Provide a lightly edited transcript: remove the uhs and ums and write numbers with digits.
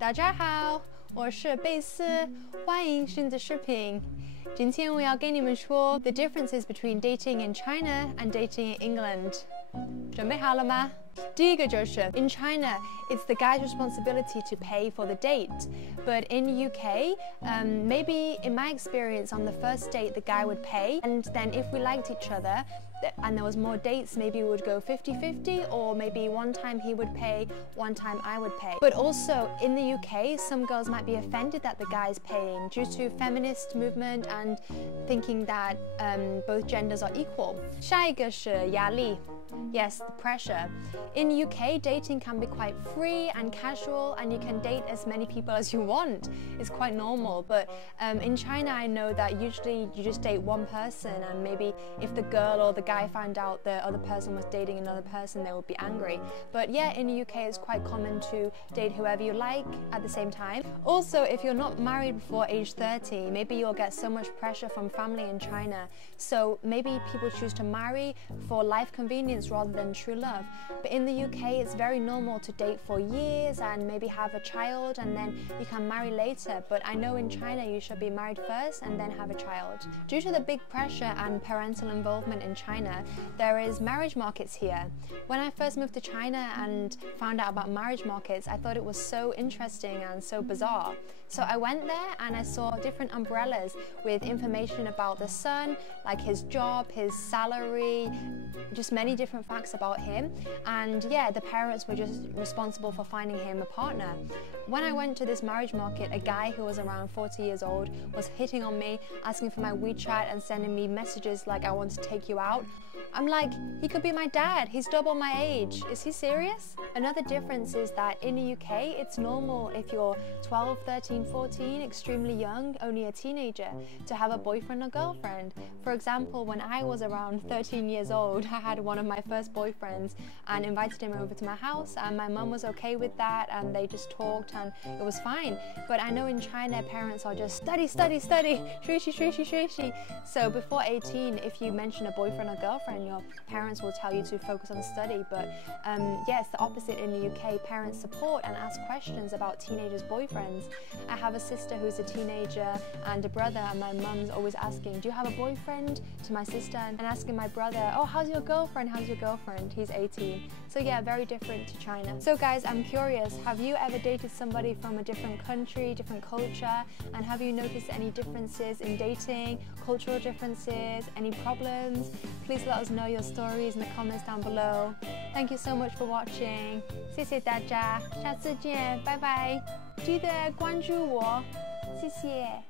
大家好，我是贝斯，欢迎新的视频。今天我要跟你们说 the differences between dating in China and dating in England。准备好了吗？第一个就是 in China, it's the guy's responsibility to pay for the date. But in UK, maybe in my experience on the first date, the guy would pay. And then if we liked each other, and there was more dates, maybe we would go 50-50, or maybe one time he would pay, one time I would pay. But also in the UK, some girls might be offended that the guy is paying due to feminist movement and thinking that both genders are equal. 下一个是压力。Yes, the pressure. In UK, dating can be quite free and casual, and you can date as many people as you want. It's quite normal. But in China, I know that usually you just date one person, and maybe if the girl or the guy found out the other person was dating another person, they would be angry. But yeah, in the UK, it's quite common to date whoever you like at the same time. Also, if you're not married before age 30, maybe you'll get so much pressure from family in China. So maybe people choose to marry for life convenience rather than true love. But in the UK, it's very normal to date for years and maybe have a child, and then you can marry later. But I know in China, you should be married first and then have a child. Due to the big pressure and parental involvement in China, there is marriage markets here. When I first moved to China and found out about marriage markets, I thought it was so interesting and so bizarre. So I went there and I saw different umbrellas with information about the son, like his job, his salary, just many different facts about him. And yeah, the parents were just responsible for finding him a partner. When I went to this marriage market, a guy who was around 40 years old was hitting on me, asking for my WeChat and sending me messages like, I want to take you out. I'm like, he could be my dad, he's double my age. Is he serious? Another difference is that in the UK, it's normal if you're 12, 13, 14, extremely young, only a teenager, to have a boyfriend or girlfriend. For example, when I was around 13 years old, I had one of my first boyfriends and invited him over to my house, and my mum was okay with that, and they just talked and it was fine. But I know in China, parents are just study, study, study, 学习, 学习, 学习. So before 18, if you mention a boyfriend or girlfriend, your parents will tell you to focus on study. But yes, the opposite in the UK. Parents support and ask questions about teenagers' boyfriends. I have a sister who's a teenager and a brother, and my mum's always asking, do you have a boyfriend, to my sister, and asking my brother, oh, how's your girlfriend, how's your girlfriend? He's 18. So yeah, very different to China. So guys, I'm curious, have you ever dated somebody from a different country, different culture, and have you noticed any differences in dating, cultural differences, any problems? Please let us know your stories in the comments down below. Thank you so much for watching. 谢谢大家，下次见，拜拜。记得关注我，谢谢。